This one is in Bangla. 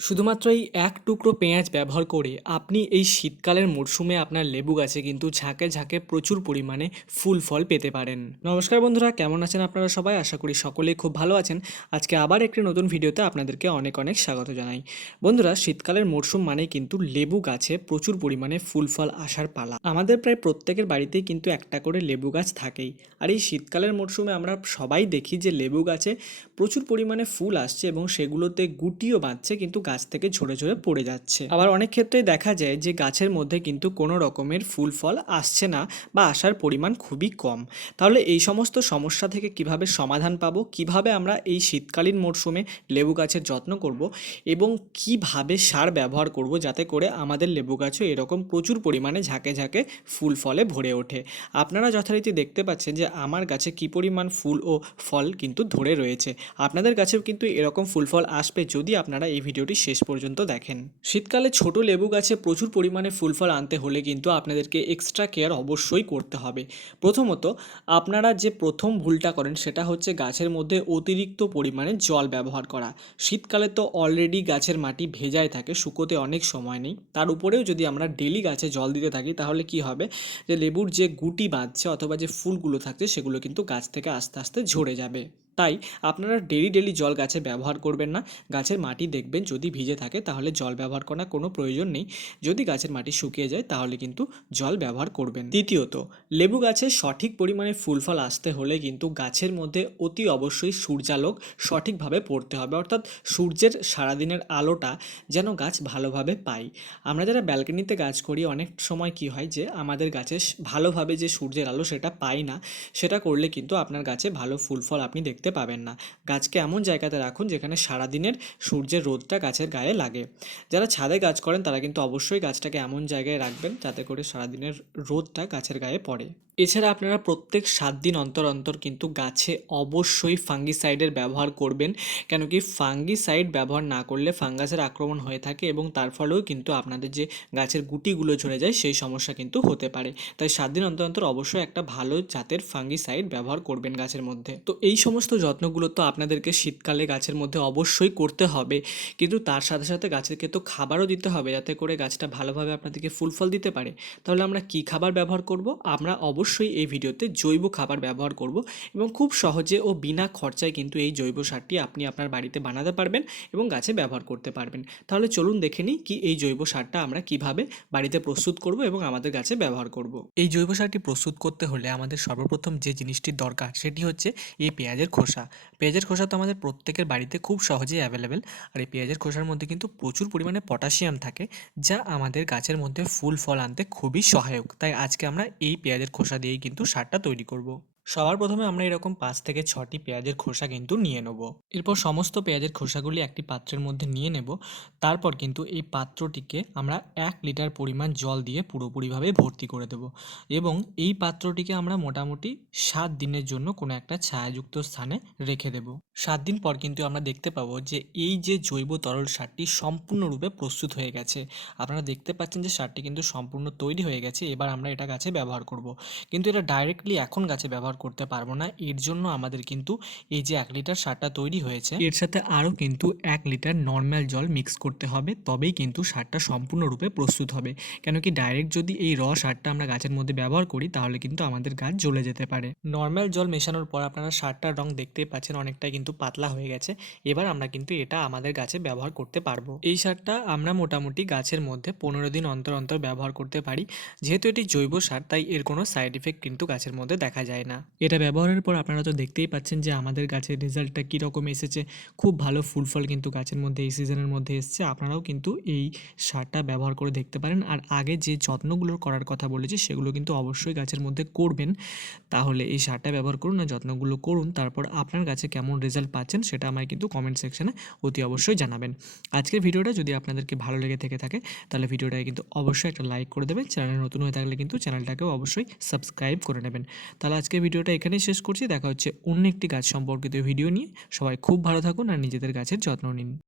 শুধুমাত্র এই এক টুকরো পেঁয়াজ ব্যবহার করে আপনি এই শীতকালের মরশুমে আপনার লেবু গাছে কিন্তু ঝাঁকে ঝাঁকে প্রচুর পরিমাণে ফুল ফল পেতে পারেন। নমস্কার বন্ধুরা, কেমন আছেন আপনারা সবাই? আশা করি সকলেই খুব ভালো আছেন। আজকে আবার একটি নতুন ভিডিওতে আপনাদেরকে অনেক অনেক স্বাগত জানাই। বন্ধুরা, শীতকালের মরশুম মানে কিন্তু লেবু গাছে প্রচুর পরিমাণে ফুল ফল আসার পালা। আমাদের প্রায় প্রত্যেকের বাড়িতেই কিন্তু একটা করে লেবু গাছ থাকেই। আর এই শীতকালের মরশুমে আমরা সবাই দেখি যে লেবু গাছে প্রচুর পরিমাণে ফুল আসছে এবং সেগুলোতে গুটিও বাঁধছে, কিন্তু গাছ থেকে ঝরে ঝরে পড়ে যাচ্ছে। আবার অনেক ক্ষেত্রেই দেখা যায় যে গাছের মধ্যে কিন্তু কোনো রকমের ফুল ফল আসছে না বা আসার পরিমাণ খুবই কম। তাহলে এই সমস্ত সমস্যা থেকে কিভাবে সমাধান পাবো, কিভাবে আমরা এই শীতকালীন মরশুমে লেবু গাছের যত্ন করব এবং কিভাবে সার ব্যবহার করব যাতে করে আমাদের লেবু গাছও এরকম প্রচুর পরিমাণে ঝাঁকে ঝাঁকে ফুল ফলে ভরে ওঠে। আপনারা যথারীতি দেখতে পাচ্ছেন যে আমার গাছে কি পরিমাণ ফুল ও ফল কিন্তু ধরে রয়েছে। আপনাদের কাছেও কিন্তু এরকম ফুল ফল আসবে যদি আপনারা এই ভিডিওটি শেষ পর্যন্ত দেখেন। শীতকালে ছোট লেবু গাছে প্রচুর পরিমাণে ফুল ফল আনতে হলে কিন্তু আপনাদেরকে এক্সট্রা কেয়ার অবশ্যই করতে হবে। প্রথমত, আপনারা যে প্রথম ভুলটা করেন সেটা হচ্ছে গাছের মধ্যে অতিরিক্ত পরিমাণে জল ব্যবহার করা। শীতকালে তো অলরেডি গাছের মাটি ভেজায় থাকে, শুকোতে অনেক সময় নেই, তার উপরেও যদি আমরা ডেলি গাছে জল দিতে থাকি তাহলে কি হবে যে লেবুর যে গুটি বাঁধছে অথবা যে ফুলগুলো থাকছে সেগুলো কিন্তু গাছ থেকে আস্তে আস্তে ঝরে যাবে। তাই আপনারা ডেলি জল গাছে ব্যবহার করবেন না। গাছের মাটি দেখবেন যদি ভিজে থাকে তাহলে জল ব্যবহার করার কোনো প্রয়োজন নেই। যদি গাছের মাটি শুকিয়ে যায় তাহলে কিন্তু জল ব্যবহার করবেন। দ্বিতীয়ত, লেবু গাছে সঠিক পরিমাণে ফুল ফল আসতে হলে কিন্তু গাছের মধ্যে অতি অবশ্যই সূর্যালোক সঠিকভাবে পড়তে হবে, অর্থাৎ সূর্যের সারাদিনের আলোটা যেন গাছ ভালোভাবে পায়। আমরা যারা ব্যালকনিতে গাছ করি অনেক সময় কি হয় যে আমাদের গাছে ভালোভাবে যে সূর্যের আলো সেটা পাই না। সেটা করলে কিন্তু আপনার গাছে ভালো ফুল ফল আপনি দেখতে পাবেন না। গাছকে এমন জায়গাতে রাখুন যেখানে সারাদিনের সূর্যের রোদটা গাছের গায়ে লাগে। যারা ছাদে গাছ করেন তারা কিন্তু অবশ্যই গাছটাকে এমন জায়গায় রাখবেন যাতে করে সারাদিনের রোদটা গাছের গায়ে পড়ে। এছাড়া আপনারা প্রত্যেক 7 দিন অন্তর অন্তর কিন্তু গাছে অবশ্যই ফাঙ্গিসাইডের ব্যবহার করবেন। কেন কি ফাঙ্গিসাইড ব্যবহার না করলে ফাঙ্গাসের আক্রমণ হয়ে থাকে এবং তার ফলেও কিন্তু আপনাদের যে গাছের গুটিগুলো ঝরে যায় সেই সমস্যা কিন্তু হতে পারে। তাই 7 দিন অন্তর অন্তর অবশ্যই একটা ভালো জাতের ফাঙ্গিসাইড ব্যবহার করবেন গাছের মধ্যে। তো এই সমস্ত যত্নগুলো তো আপনাদেরকে শীতকালে গাছের মধ্যে অবশ্যই করতে হবে, কিন্তু তার সাথে সাথে গাছকে তো খাবারও দিতে হবে যাতে করে গাছটা ভালোভাবে আপনাদেরকে ফুল ফল দিতে পারে। তাহলে আমরা কি খাবার ব্যবহার করব? আমরা অবশ্যই এই ভিডিওতে জৈব খাবার ব্যবহার করব এবং খুব সহজে ও বিনা খরচায় কিন্তু এই জৈব সারটি আপনি আপনার বাড়িতে বানাতে পারবেন এবং গাছে ব্যবহার করতে পারবেন। তাহলে চলুন দেখে নিই কি এই জৈব সারটা আমরা কিভাবে বাড়িতে প্রস্তুত করব এবং আমাদের গাছে ব্যবহার করব। এই জৈব সারটি প্রস্তুত করতে হলে আমাদের সর্বপ্রথম যে জিনিসটির দরকার সেটি হচ্ছে এই পেঁয়াজের খোসা। পেঁয়াজের খোসা তো আমাদের প্রত্যেকের বাড়িতে খুব সহজেই অ্যাভেলেবেল। আর এই পেঁয়াজের খোসার মধ্যে কিন্তু প্রচুর পরিমাণে পটাশিয়াম থাকে, যা আমাদের গাছের মধ্যে ফুল ফল আনতে খুবই সহায়ক। তাই আজকে আমরা এই পেঁয়াজের খোসা দিয়েই কিন্তু সারটা তৈরি করব। সবার প্রথমে আমরা এরকম 5 থেকে 6টি পেঁয়াজের খোসা কিন্তু নিয়ে নেব। এরপর সমস্ত পেঁয়াজের খোসাগুলি একটি পাত্রের মধ্যে নিয়ে নেব। তারপর কিন্তু এই পাত্রটিকে আমরা 1 লিটার পরিমাণ জল দিয়ে পুরোপুরিভাবে ভর্তি করে দেব এবং এই পাত্রটিকে আমরা মোটামুটি 7 দিনের জন্য কোনো একটা ছায়াযুক্ত স্থানে রেখে দেব। 7 দিন পর কিন্তু আমরা দেখতে পাবো যে এই যে জৈব তরল সারটি সম্পূর্ণরূপে প্রস্তুত হয়ে গেছে। আপনারা দেখতে পাচ্ছেন যে সারটি কিন্তু সম্পূর্ণ তৈরি হয়ে গেছে। এবার আমরা এটা গাছে ব্যবহার করব। কিন্তু এটা ডাইরেক্টলি এখন গাছে ব্যবহার করতে পারবো না। এর জন্য আমাদের কিন্তু এই যে 1 লিটার সারটা তৈরি হয়েছে এর সাথে আরও কিন্তু 1 লিটার নর্মাল জল মিক্স করতে হবে, তবেই কিন্তু সারটা সম্পূর্ণরূপে প্রস্তুত হবে। কেন কি ডাইরেক্ট যদি এই সারটা আমরা গাছের মধ্যে ব্যবহার করি তাহলে কিন্তু আমাদের গাছ জ্বলে যেতে পারে। নর্মাল জল মেশানোর পর আপনারা সারটার রং দেখতেই পাচ্ছেন অনেকটাই কিন্তু পাতলা হয়ে গেছে। এবার আমরা কিন্তু এটা আমাদের গাছে ব্যবহার করতে পারবো। এই সারটা আমরা মোটামুটি গাছের মধ্যে 15 দিন অন্তর অন্তর ব্যবহার করতে পারি। যেহেতু এটি জৈব সার তাই এর কোনো সাইড ইফেক্ট কিন্তু গাছের মধ্যে দেখা যায় না। এটা ব্যবহারের পর আপনারা তো দেখতেই পাচ্ছেন যে আমাদের গাছের রেজাল্টটা কীরকম এসেছে। খুব ভালো ফুল ফল কিন্তু গাছের মধ্যে এই সিজনের মধ্যে এসছে। আপনারাও কিন্তু এই সারটা ব্যবহার করে দেখতে পারেন। আর আগে যে যত্নগুলো করার কথা বলেছি সেগুলো কিন্তু অবশ্যই গাছের মধ্যে করবেন। তাহলে এই সারটা ব্যবহার করুন আর যত্নগুলো করুন, তারপর আপনার গাছে কেমন রেজাল্ট পাচ্ছেন সেটা আমায় কিন্তু কমেন্ট সেকশনে অতি অবশ্যই জানাবেন। আজকের ভিডিওটা যদি আপনাদেরকে ভালো লেগে থেকে থাকে তাহলে ভিডিওটাকে কিন্তু অবশ্যই একটা লাইক করে দেবেন। চ্যানেলে নতুন হয়ে থাকলে কিন্তু চ্যানেলটাকেও অবশ্যই সাবস্ক্রাইব করে নেবেন। তাহলে আজকের ভিডিওটা এখানেই শেষ করছি। দেখা হচ্ছে অন্য একটি গাছ সম্পর্কিত ভিডিও নিয়ে। সবাই খুব ভালো থাকুন আর নিজেদের গাছের যত্ন নিন।